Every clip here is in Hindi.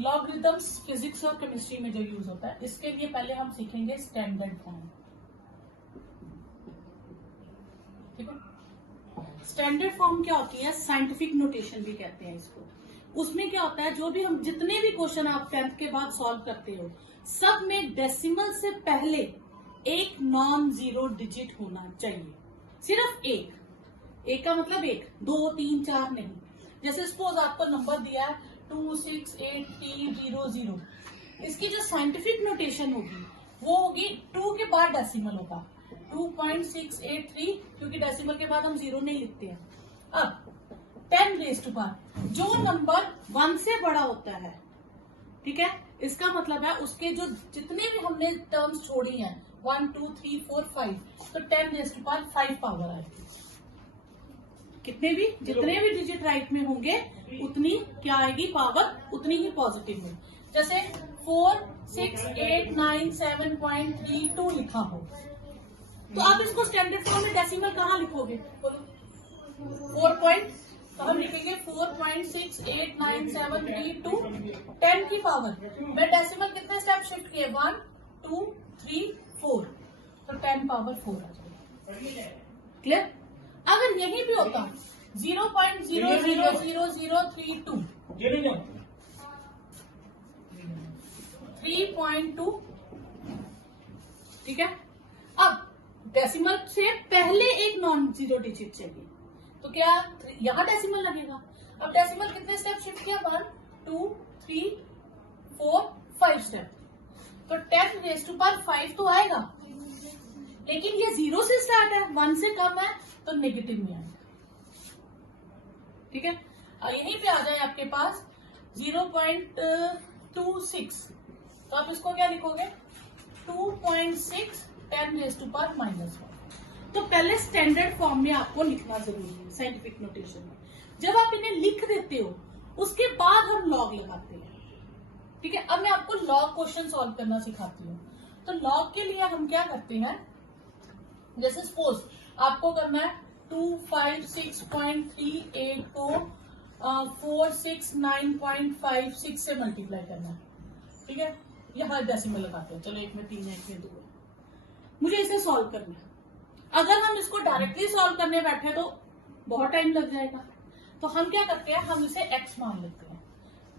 लॉगरिथम्स फिजिक्स और केमिस्ट्री में जो यूज होता है, इसके लिए पहले हम सीखेंगे स्टैंडर्ड फॉर्म। ठीक है, स्टैंडर्ड फॉर्म क्या होती है? साइंटिफिक नोटेशन भी कहते हैं इसको। उसमें क्या होता है, जो भी हम जितने भी क्वेश्चन आप 10th के बाद सॉल्व करते हो, सब में डेसिमल से पहले एक नॉन जीरो डिजिट होना चाहिए। सिर्फ एक का मतलब एक, 2 3 4 नहीं। जैसे सपोज आपको नंबर दिया है 2683000, इसकी जो साइंटिफिक नोटेशन होगी वो होगी 2 के बाद डेसिमल होगा 2.683, क्योंकि डेसिमल के बाद हम जीरो नहीं लिखते हैं। अब 10 रेज़ टू पावर, जो नंबर 1 से बड़ा होता है, ठीक है, इसका मतलब है उसके जो जितने भी हमने टर्म्स छोड़ी हैं 1 2 3 4 5, तो 10 रेज़ टू पावर 5 पावर आएगी। कितने भी जितने भी डिजिट राइट में होंगे उतनी क्या आएगी पावर, उतनी ही पॉजिटिव में। जैसे 46897.32 लिखा हो, तो आप इसको स्टैंडर्ड फॉर्म में डेसिमल कहाँ लिखोगे? 4 पॉइंट, तो हम लिखेंगे 4.68973 10 की पावर में डेसिमल कितने स्टेप शिफ्ट किए? 1 2 3 4, तो 10 पावर 4 आ जाएगी। क्लियर? अगर यही भी होता 0.000032 3.2, ठीक है, अब डेसिमल से पहले एक नॉन जीरो डिजिट चाहिए, तो क्या यहां डेसिमल लगेगा? अब डेसिमल कितने स्टेप शिफ्ट किया? 1 2 3 4 5 स्टेप, तो 10 रेज़ टू पावर 5 तो आएगा, लेकिन ये 0 से स्टार्ट है, 1 से कम है, तो नेगेटिव में आएगा। ठीक है, यहीं पे आ जाए आपके पास 0.26, तो आप इसको क्या लिखोगे? 2.6 10 रेज़ टू पावर -1। तो पहले स्टैंडर्ड फॉर्म में आपको लिखना जरूरी है साइंटिफिक नोटेशन में। जब आप इन्हें लिख देते हो, उसके बाद हम लॉग लगाते हैं। ठीक है, अब मैं आपको लॉग क्वेश्चन सॉल्व करना सिखाती हूँ। तो लॉग के लिए हम क्या करते हैं, जैसे सपोज आपको करना है 256.38 को 469.56 से मल्टीप्लाई करना है। ठीक है, यहाँ डेसिमल लगाते हैं, चलो एक में 3 है, एक में 2 है, मुझे इसे सॉल्व करना है। अगर हम इसको डायरेक्टली सॉल्व करने बैठे तो बहुत टाइम लग जाएगा, तो हम क्या करते हैं, हम इसे x मान लेते हैं।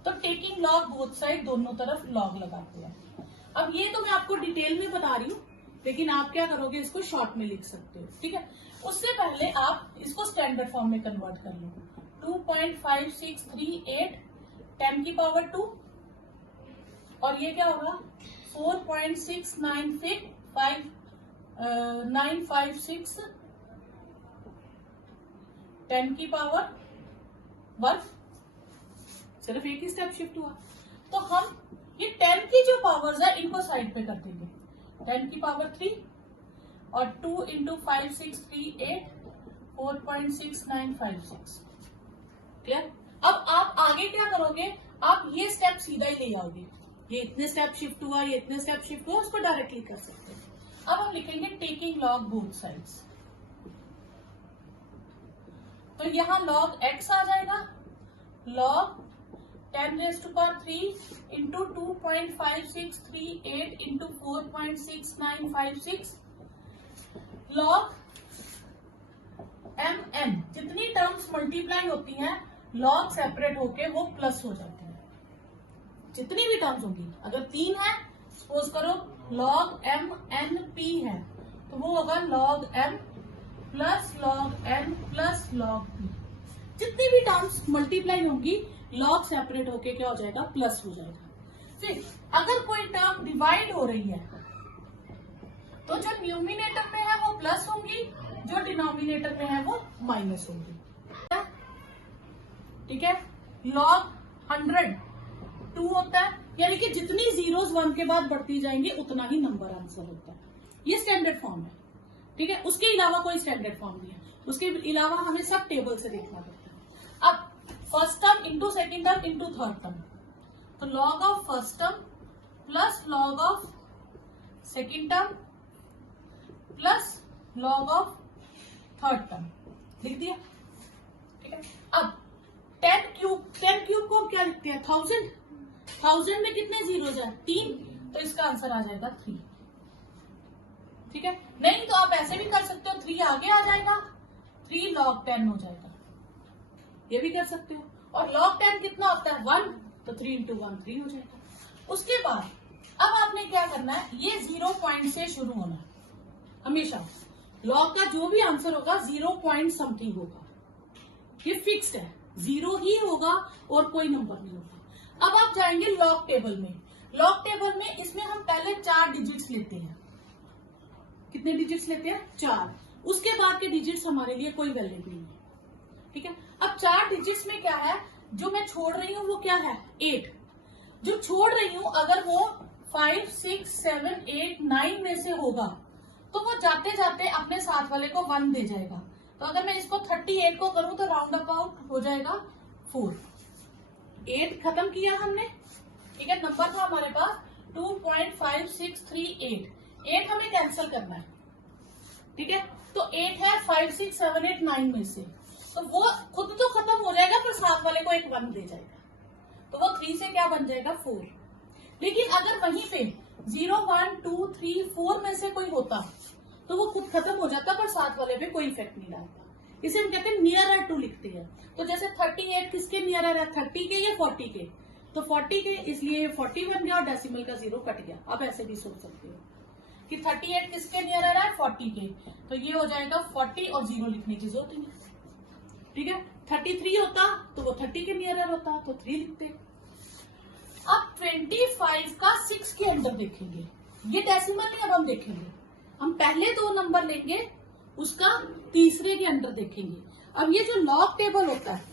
तो टेकिंग लॉग बोथ साइड, दोनों तरफ लॉग लगाते हैं। अब ये तो मैं आपको डिटेल में बता रही हूँ, लेकिन आप क्या करोगे, इसको शॉर्ट में लिख सकते हो। ठीक है, उससे पहले आप इसको स्टैंडर्ड फॉर्म में कन्वर्ट कर लो। 2.5638 10 की पावर 2, और ये क्या होगा 4.6956 10 की पावर 1, सिर्फ एक ही स्टेप शिफ्ट हुआ। तो हम ये 10 की जो पावर्स है इनको साइड पे कर देंगे। 10 की पावर 3 और 2 इंटू 5638 4.6956। क्लियर? अब आप आगे क्या करोगे, आप ये स्टेप सीधा ही ले आओगे। ये इतने स्टेप शिफ्ट हुआ, ये इतने स्टेप शिफ्ट हुआ, उसको डायरेक्टली कर सकते हैं। अब हम लिखेंगे टेकिंग लॉग बोथ साइड्स, तो यहां लॉग x आ जाएगा, log 10 raise to power 3 into 2.5638 into 4.6956 log mn। जितनी टर्म्स मल्टीप्लाई होती हैं, लॉग सेपरेट होके वो प्लस हो जाते हैं। जितनी भी टर्म्स होंगी, अगर 3 है, सपोज करो log m n p है, तो वो होगा log m plus log n plus log p। जितनी भी टर्म्स मल्टीप्लाई होंगी, लॉग सेपरेट होके क्या हो जाएगा, प्लस हो जाएगा। फिर अगर कोई टर्म डिवाइड हो रही है, तो जो न्यूमिनेटर में है वो प्लस होंगी, जो डिनोमिनेटर में है वो माइनस होंगी। ठीक है, log 100 2 होता है, यानी कि जितनी जीरोस 1 के बाद बढ़ती जाएंगी उतना ही नंबर आंसर होता है। ये स्टैंडर्ड फॉर्म है। ठीक है, उसके अलावा कोई स्टैंडर्ड फॉर्म नहीं है, उसके अलावा हमें सब टेबल से देखना पड़ता है। अब first term into second term into third term, तो log of first term plus log of second term plus log of third term लिख दिया। ठीक है, अब 10 क्यूब को क्या लिखते हैं, 1000। 1000 में कितने जीरोज है? 3, तो इसका आंसर आ जाएगा 3। ठीक है, नहीं तो आप ऐसे भी कर सकते हो, 3 आगे आ जाएगा, 3 log 10 हो जाएगा, ये भी कर सकते हो। और log 10 कितना होता है? 1, तो 3 into 1 3 हो जाएगा। उसके बाद अब आपने क्या करना है, ये 0 पॉइंट से शुरू होना है हमेशा। लॉग का जो भी आंसर होगा 0 पॉइंट समथिंग होगा, ये फिक्स्ड है, 0 ही होगा और कोई नंबर नहीं होगा। अब आप जाएंगे लॉग टेबल में। लॉग टेबल में इसमें हम पहले 4 डिजिट्स लेते हैं। कितने डिजिट्स लेते हैं? 4। उसके बाद के डिजिट्स हमारे लिए कोई वैल्यू नहीं है। ठीक है, अब 4 डिजिट्स में क्या है, जो मैं छोड़ रही हूँ वो क्या है? 8। जो छोड़ रही हूँ अगर वो 5, 6, 7, 8, 9 में से होगा तो वो जाते जाते अपने साथ वाले को 1 दे जाएगा। तो अगर मैं इसको 38 को करूं तो राउंड अबाउट हो जाएगा 4। 8 खत्म किया हमने। ठीक है, नंबर था हमारे पास 2.5638। 8 हमें कैंसिल करना है। ठीक है, तो 8 है 5, 6, 7, 8, 9 में से, तो वो खुद तो खत्म हो जाएगा पर साथ वाले को एक 1 दे जाएगा, तो वो 3 से क्या बन जाएगा? 4। लेकिन अगर वहीं पे 0, 1, 2, 3, 4 में से कोई होता तो वो खुद खत्म हो जाता पर साथ वाले पे कोई इफेक्ट नहीं डालता। इसे हम कहते हैं नियरर टू लिखते हैं। तो जैसे 38 किसके नियरर है? 30 के या 40 के? तो 40 के, इसलिए 40 बन गया और डेसिमल का 0 कट गया। अब ऐसे भी सोच सकते हो कि 38 किसके नियरर है? 40 के, तो ये हो जाएगा 40 और 0 लिखने की जरूरत नहीं। ठीक है, 33 होता तो वो 30 के नियरर होता तो 3 लिखते। अब 25 का 6 के अंदर देखेंगे, ये डेसिमल नहीं, अब हम देखेंगे, हम पहले 2 नंबर लेंगे, उसका तीसरे के अंदर देखेंगे। अब ये जो लॉग टेबल होता है,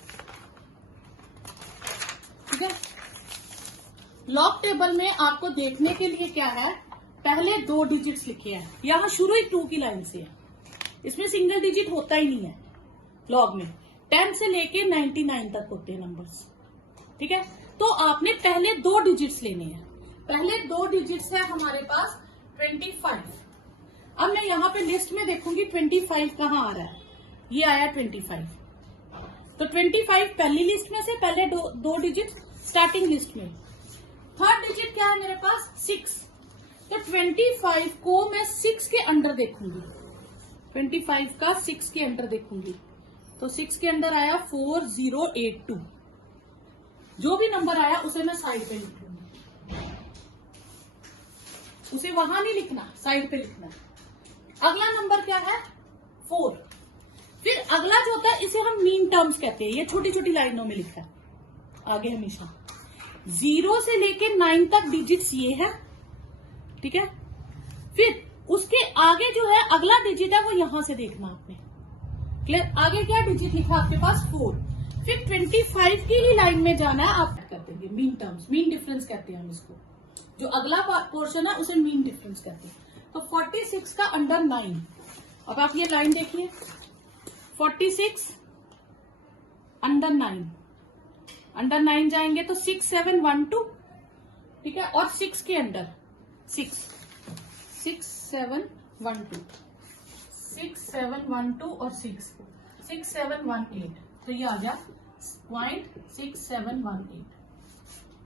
ठीक है, लॉग टेबल में आपको देखने के लिए क्या है, पहले 2 डिजिट्स लिखे हैं, यहां शुरू ही 2 की लाइन से है, इसमें सिंगल डिजिट होता ही नहीं है लॉग में। 10 से लेके 99 तक होते हैं नंबर्स। ठीक है, तो आपने पहले 2 डिजिट्स लेने हैं। पहले 2 डिजिट्स है हमारे पास 25। अब मैं यहाँ पे लिस्ट में देखूंगी 25 कहाँ आ रहा है, ये आया 25, तो 25 पहली लिस्ट में से, पहले 2 डिजिट स्टार्टिंग लिस्ट में। थर्ड डिजिट क्या है मेरे पास? 6, तो 25 को मैं 6 के अंडर देखूंगी, 25 का 6 के अंडर देखूंगी, तो 6 के अंदर आया 4082। जो भी नंबर आया उसे मैं साइड पे लिख लूंगी, उसे वहां नहीं लिखना, साइड पे लिखना है। अगला नंबर क्या है? 4। फिर अगला जो होता है इसे हम मीन टर्म्स कहते हैं, ये छोटी छोटी लाइनों में लिखा है आगे हमेशा। 0 से लेके 9 तक डिजिट्स ये है। ठीक है, फिर उसके आगे जो है अगला डिजिट है वो यहां से देखना आपने। क्लियर? आगे क्या डिजिट लिखा आपके पास? 4। फिर 25 की ही लाइन में जाना है, आप कर देंगे मीन टर्म्स, मीन डिफरेंस कहते हैं हम इसको। जो अगला पोर्शन है उसे मीन डिफरेंस कहते हैं। तो 46 का अंडर 9, अब आप ये लाइन देखिए, 46 अंडर 9, अंडर 9 जाएंगे तो 6, 7, 1, 2। ठीक है, और 6 के अंडर 6, 6, 7, 1, 2, 6, 7, 1, 2 और 6, 6, 7, 1, 8, तो ये आ गया 0.6718।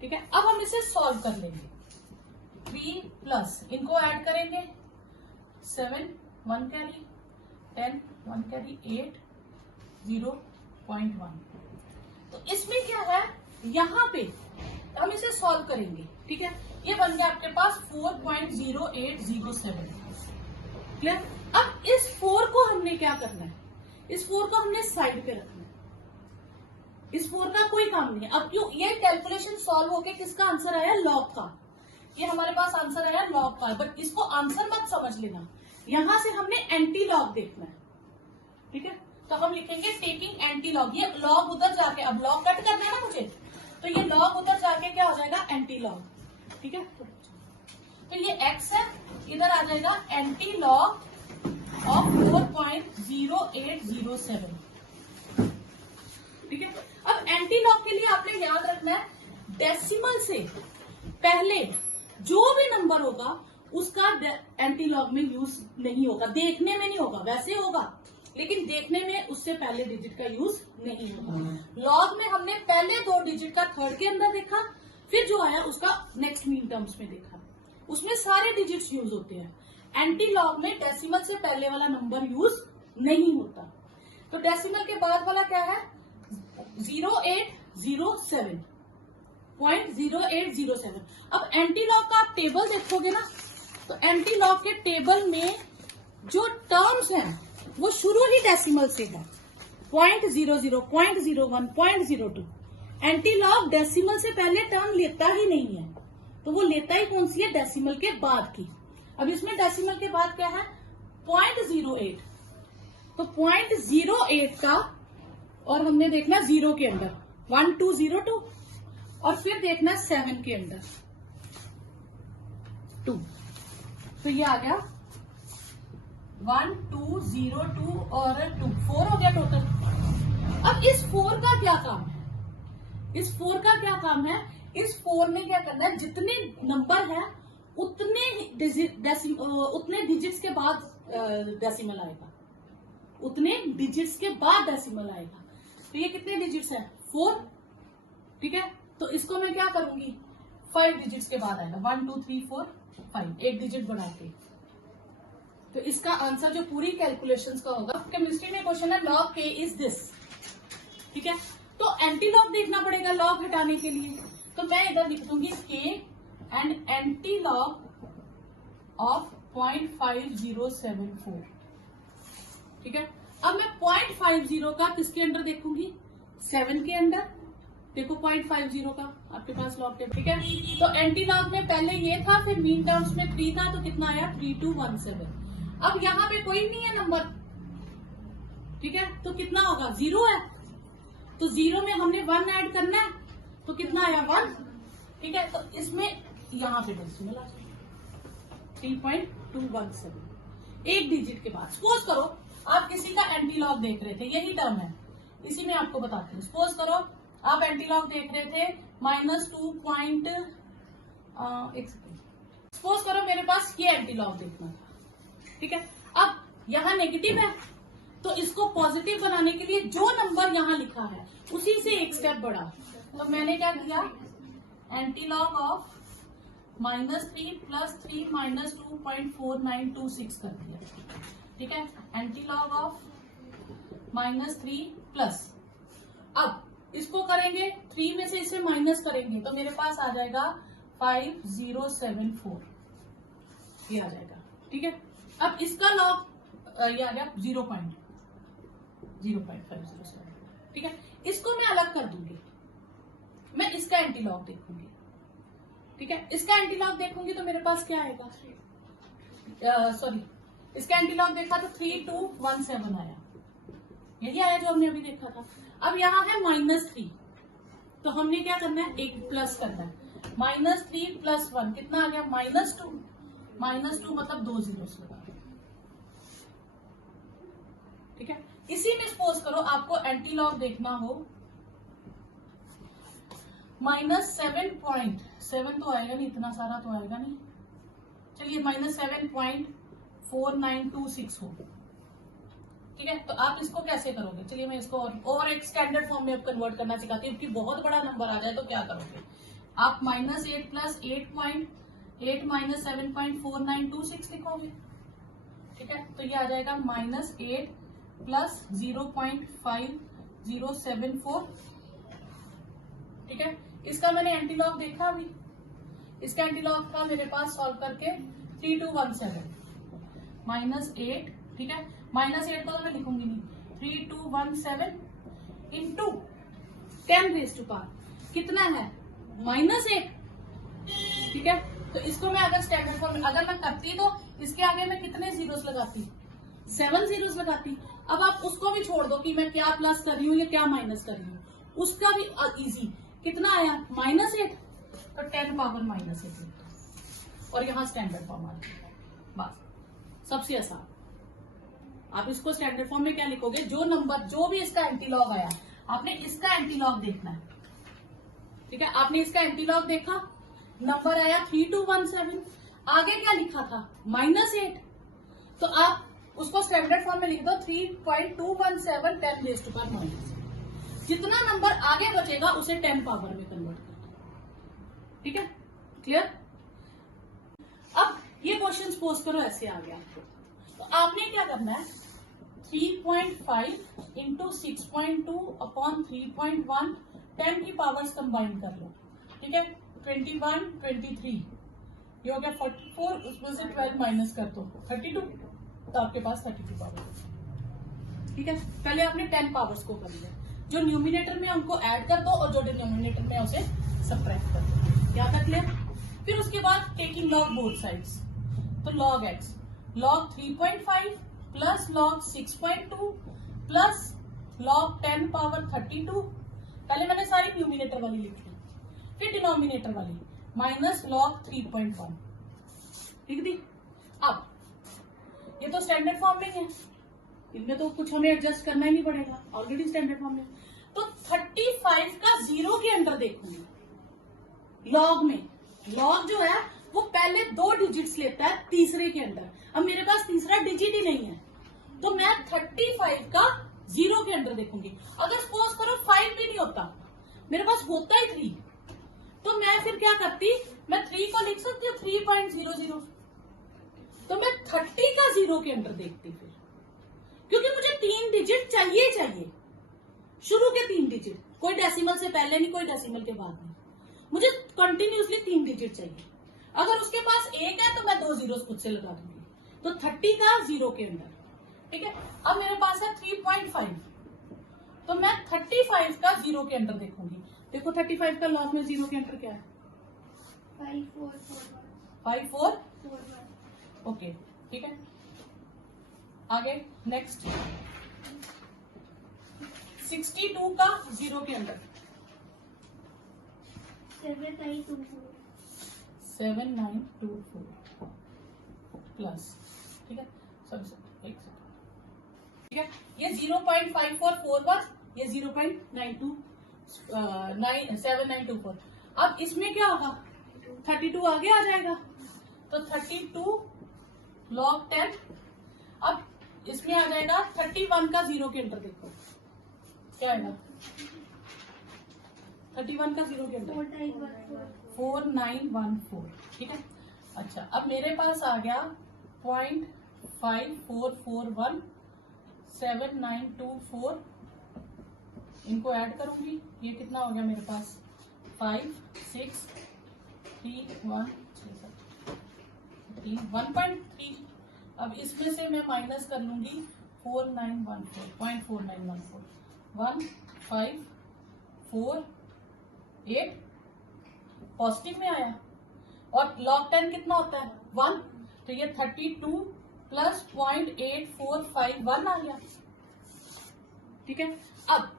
ठीक है, अब हम इसे सॉल्व कर लेंगे। 3 प्लस इनको ऐड करेंगे, 7, 1 कैरी, 10, 1 कैरी, 8, 0.1। तो इसमें क्या है, यहाँ पे हम इसे सॉल्व करेंगे। ठीक है, ये बन गया आपके पास 4.0807। क्लियर? अब इस 4 को हमने क्या करना है, इस 4 को हमने साइड पे रखना है, इस 4 का कोई काम नहीं है। अब क्यों ये कैलकुलेशन सॉल्व होके किसका आंसर आया? लॉग का। ये हमारे पास आंसर आया लॉग का, बट इसको आंसर मत समझ लेना, यहां से हमने एंटी लॉग देखना है। ठीक है, तो हम लिखेंगे टेकिंग एंटी लॉग। ये लॉग उधर जाके, अब लॉग कट करना है ना मुझे, तो ये लॉग उधर जाके क्या हो जाएगा? Anti log. ठीक है, तो ये x है, इधर आ जाएगा एंटी लॉग ऑफ 4.0807। ठीक है, अब एंटी लॉग के लिए आपने याद रखना है, डेसिमल से पहले जो भी नंबर होगा उसका एंटी लॉग में यूज नहीं होगा, देखने में नहीं होगा, वैसे होगा लेकिन देखने में उससे पहले डिजिट का यूज नहीं होगा। लॉग में हमने पहले 2 डिजिट का थर्ड के अंदर देखा, फिर जो आया उसका नेक्स्ट मीन टर्म्स में देखा, उसमें सारे डिजिट्स यूज होते हैं। एंटी लॉग में डेसिमल से पहले वाला नंबर यूज नहीं होता। तो डेसिमल के बाद वाला क्या है 0807.0807। अब एंटी लॉग का आप टेबल देखोगे ना, तो एंटी लॉग के टेबल में जो टर्म्स हैं वो शुरू ही डेसिमल से है, 0.00, 0.01, 0.02। एंटी लॉग डेसिमल से पहले टर्म लेता ही नहीं है, तो वो लेता ही कौन सी है, डेसिमल के बाद की। अब इसमें डेसिमल के बाद क्या है 0.08, तो 0.08 का, और हमने देखना 0 के अंदर 1202, और फिर देखना 7 के अंदर 2, तो ये आ गया 1202 और 2, 4 हो गया टोटल। अब इस 4 का क्या काम है, इस 4 का क्या काम है, इस 4 में क्या करना है, जितने नंबर है उतने डिजिट्स के बाद डेसिमल आएगा, उतने डिजिट्स के बाद डेसिमल आएगा। तो ये कितने डिजिट्स है 4, ठीक है। तो इसको मैं क्या करूंगी 5 डिजिट्स के बाद आएगा, 1 2 3 4 5, एक डिजिट बढ़ा के। तो इसका आंसर जो पूरी कैलकुलेशंस का होगा, केमिस्ट्री में क्वेश्चन है लॉग के इज दिस, ठीक है। तो एंटी लॉग देखना पड़ेगा लॉग हटाने के लिए, तो मैं इधर लिख दूंगी के एंड एंटी लॉग ऑफ 0.5074, ठीक है। अब मैं 0.50 का किसके अंदर देखूंगी 7 के अंदर, देखो 0.50 का आपके पास लॉग टेबल, ठीक है। तो एंटी लॉग में पहले ये था, फिर मीन टर्म्स में 3 था, तो कितना आया 3217। अब यहाँ पे कोई नहीं है नंबर, ठीक है, तो कितना होगा 0 है, तो 0 में हमने 1 ऐड करना है, तो कितना आया 1, ठीक है। तो इसमें यहाँ पे डेसिमल आ जाएगा 3.217, एक डिजिट के बाद। सपोज करो आप किसी का एंटी लॉग देख रहे थे, यही टर्म है, इसी में आपको बताते हैं। सपोज करो आप एंटी लॉग देख रहे थे -2. सपोज करो मेरे पास ये एंटी लॉग देखना था, ठीक है। अब यहाँ नेगेटिव है, तो इसको पॉजिटिव बनाने के लिए जो नंबर यहाँ लिखा है उसी से एक स्टेप बढ़ा, तो मैंने क्या किया एंटी लॉग ऑफ -3 + 3 -2.4926 कर दिया, ठीक है। एंटी लॉग ऑफ -3 प्लस, अब इसको करेंगे 3 में से इसे माइनस करेंगे, तो मेरे पास आ जाएगा 5074, ये आ जाएगा, ठीक है। अब इसका लॉग ये आ गया 0.0507, ठीक है। इसको मैं अलग कर दूंगी, मैं इसका एंटी लॉग देखूंगी, ठीक है। इसका एंटी लॉग देखूंगी तो मेरे पास क्या आएगा, सॉरी इसका एंटी लॉग देखा तो 3217 आया, यही आया जो हमने अभी देखा था। अब यहाँ है -3, तो हमने क्या करना है एक प्लस करना है, -3 + 1 कितना आ गया -2, -2 मतलब 2 zeros लगा, ठीक है। इसी में सपोज करो आपको एंटी लॉग देखना हो -7.7 तो आएगा नहीं, इतना सारा तो आएगा नहीं, चलिए -7.4926 हो, ठीक है। तो आप इसको कैसे करोगे, चलिए मैं इसको और एक स्टैंडर्ड फॉर्म में अब कन्वर्ट करना सिखाती हूँ, क्योंकि बहुत बड़ा नंबर आ जाए तो क्या करोगे आप, -8 + 8.8 -7.4926 लिखोगे, ठीक है। तो ये आ जाएगा -8 + 0.5074, ठीक है। इसका मैंने एंटी लॉग देखा अभी, इसका एंटी लॉग था मेरे पास सॉल्व करके 3217 -8, ठीक है। -8 को तो मैं लिखूंगी नहीं, 3217 इंटू 10⁻⁴ कितना है -8, ठीक है। तो इसको मैं अगर स्टैंडर्ड फॉर्म अगर मैं करती तो इसके आगे मैं कितने जीरोस लगाती 7 जीरोस लगाती। अब आप उसको भी छोड़ दो कि मैं क्या प्लस कर रही हूँ या क्या माइनस कर रही हूँ, उसका भी इजी, कितना आया -8, तो 10 पावर -8, और यहाँ स्टैंडर्ड फॉर्म आ गया, बस सबसे आसान। आप इसको स्टैंडर्ड फॉर्म में क्या लिखोगे, जो नंबर जो भी इसका एंटी लॉग आया आपने इसका एंटी लॉग देखना है, ठीक है। आपने इसका एंटी लॉग देखा, नंबर आया 3217, आगे क्या लिखा था -8, तो आप उसको स्टैंडर्ड फॉर्म में लिख दो 3.217 10⁻⁻⁻, जितना नंबर आगे बचेगा उसे 10 पावर में कन्वर्ट कर दो, ठीक है, क्लियर। अब ये क्वेश्चन सपोज करो ऐसे आ गया आपको, तो आपने क्या करना है, 3.5 इंटू 6.2 अपॉन 3.1 10 की पावर्स कंबाइन कर लो, ठीक है, 21 23 ये हो गया 44, उसमें से 12 माइनस कर दो 32, तो आपके पास 32 पावर्स, ठीक है। पहले आपने 10 पावर्स को कर लिया, जो न्यूमिनेटर में उनको ऐड कर दो और जो डिनोमिनेटर में उसे सबट्रैक्ट कर दो, क्या कर लिया। फिर उसके बाद टेकिंग लॉग बोथ साइड्स, तो log x log 3.5 plus log 6.2 plus log 10 power 32, पहले मैंने सारी न्यूमिनेटर वाली लिख ली, फिर डिनोमिनेटर वाली माइनस लॉग 3.1, ठीक थी। अब ये तो स्टैंडर्ड फॉर्म में है, इनमें तो कुछ हमें एडजस्ट करना ही नहीं पड़ेगा, ऑलरेडी स्टैंडर्ड फॉर्म में। तो 35 का 0 के अंदर देखूंगी लॉग में, लॉग जो है वो पहले 2 डिजिट्स लेता है तीसरे के अंदर, अब मेरे पास तीसरा डिजिट ही नहीं है, तो मैं 35 का 0 के अंदर देखूंगी। अगर सपोज करो 5 भी नहीं होता, मेरे पास होता ही 3, तो मैं फिर क्या करती, मैं 3 को लिख सकती हूँ 3.00, तो मैं 30 का 0 के अंदर देखती फिर, क्योंकि मुझे 3 डिजिट चाहिए चाहिए, शुरू के 3 डिजिट, कोई डेसिमल से पहले नहीं, कोई डेसिमल के बाद नहीं, मुझे कंटिन्यूसली 3 डिजिट चाहिए। अगर उसके पास 1 है तो मैं 2 जीरो खुद से लगा दूंगी, तो 30 का 0 के अंदर, ठीक है। अब मेरे पास है 3.5, तो मैं 35 का 0 के अंदर देखूंगी। देखो 35 का लॉग में 0 के अंदर क्या है, 5 4 ओके, ठीक है। आगे नेक्स्ट 62 का 0 के अंदर 7924 प्लस, ठीक है, सब एक सेकंड, ठीक है। ये 0.5441, ये 0.7924, अब इसमें क्या होगा, 32 आगे आ जाएगा, तो 32 log 10, अब इसमें आ जाएगा 31 का 0 के अंदर, देखो क्या आएगा 31 का 0 के अंदर 4914, ठीक है। अच्छा, अब मेरे पास आ गया 0.5441 7924, इनको ऐड करूंगी, ये कितना हो गया मेरे पास 5 6 3 1 1.3, अब इसमें से मैं माइनस कर लूंगी 4914 1 5 4 8 पॉजिटिव में आया, और log 10 कितना होता है 1, तो ये 32 प्लस 0.8451 आ गया, ठीक है। अब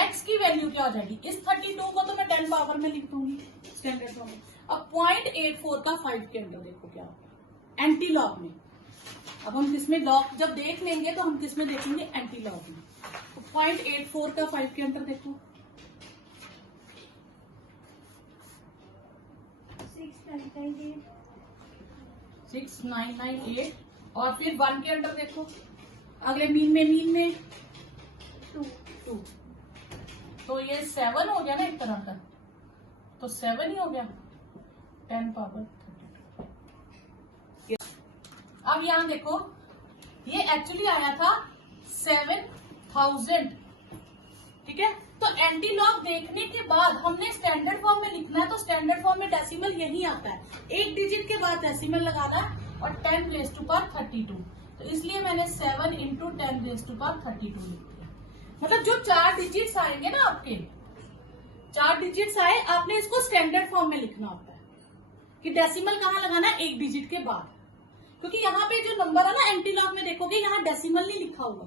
x की वैल्यू क्या हो जाएगी, इस 32 को तो मैं 10 पावर में लिख दूंगी स्टैंडर्ड फॉर्म में, अब 0.84 का 5 के अंदर देखो क्या होगा एंटी लॉग में। अब हम किसमें लॉग जब देख लेंगे तो हम किसमें देखेंगे, एंटी लॉग में, तो 0.84 का 5 के अंदर देखो 6998, और फिर 1 के अंदर देखो, अगले मीन में 2, तो ये 7 हो गया ना एक तरह का, तो 7 ही हो गया 10 पावर 32। अब यहां देखो ये एक्चुअली आया था 7000, ठीक है। तो एंटी लॉग देखने के बाद हमने स्टैंडर्ड फॉर्म में लिखना है, तो स्टैंडर्ड फॉर्म में डेसिमल यही आता है, एक डिजिट के बाद डेसिमल लगाना है, और 10 रेज़ टू पावर 32, तो इसलिए मैंने 7 इंटू 10 रेज़ टू पावर 32 लिख दिया। मतलब जो 4 डिजिट्स आएंगे ना आपके, 4 डिजिट्स आए, आपने इसको स्टैंडर्ड फॉर्म में लिखना होता है कि डेसिमल कहाँ लगाना है, एक डिजिट के बाद, क्योंकि यहाँ पे जो नंबर है ना एंटी लॉग में देखोगे यहाँ डेसिमल नहीं लिखा होगा,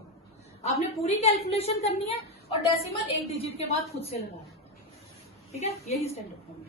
आपने पूरी कैलकुलेशन करनी है और डेसिमल एक डिजिट के बाद खुद से लगाना है, ठीक है, यही स्टैंडर्ड फॉर्म है।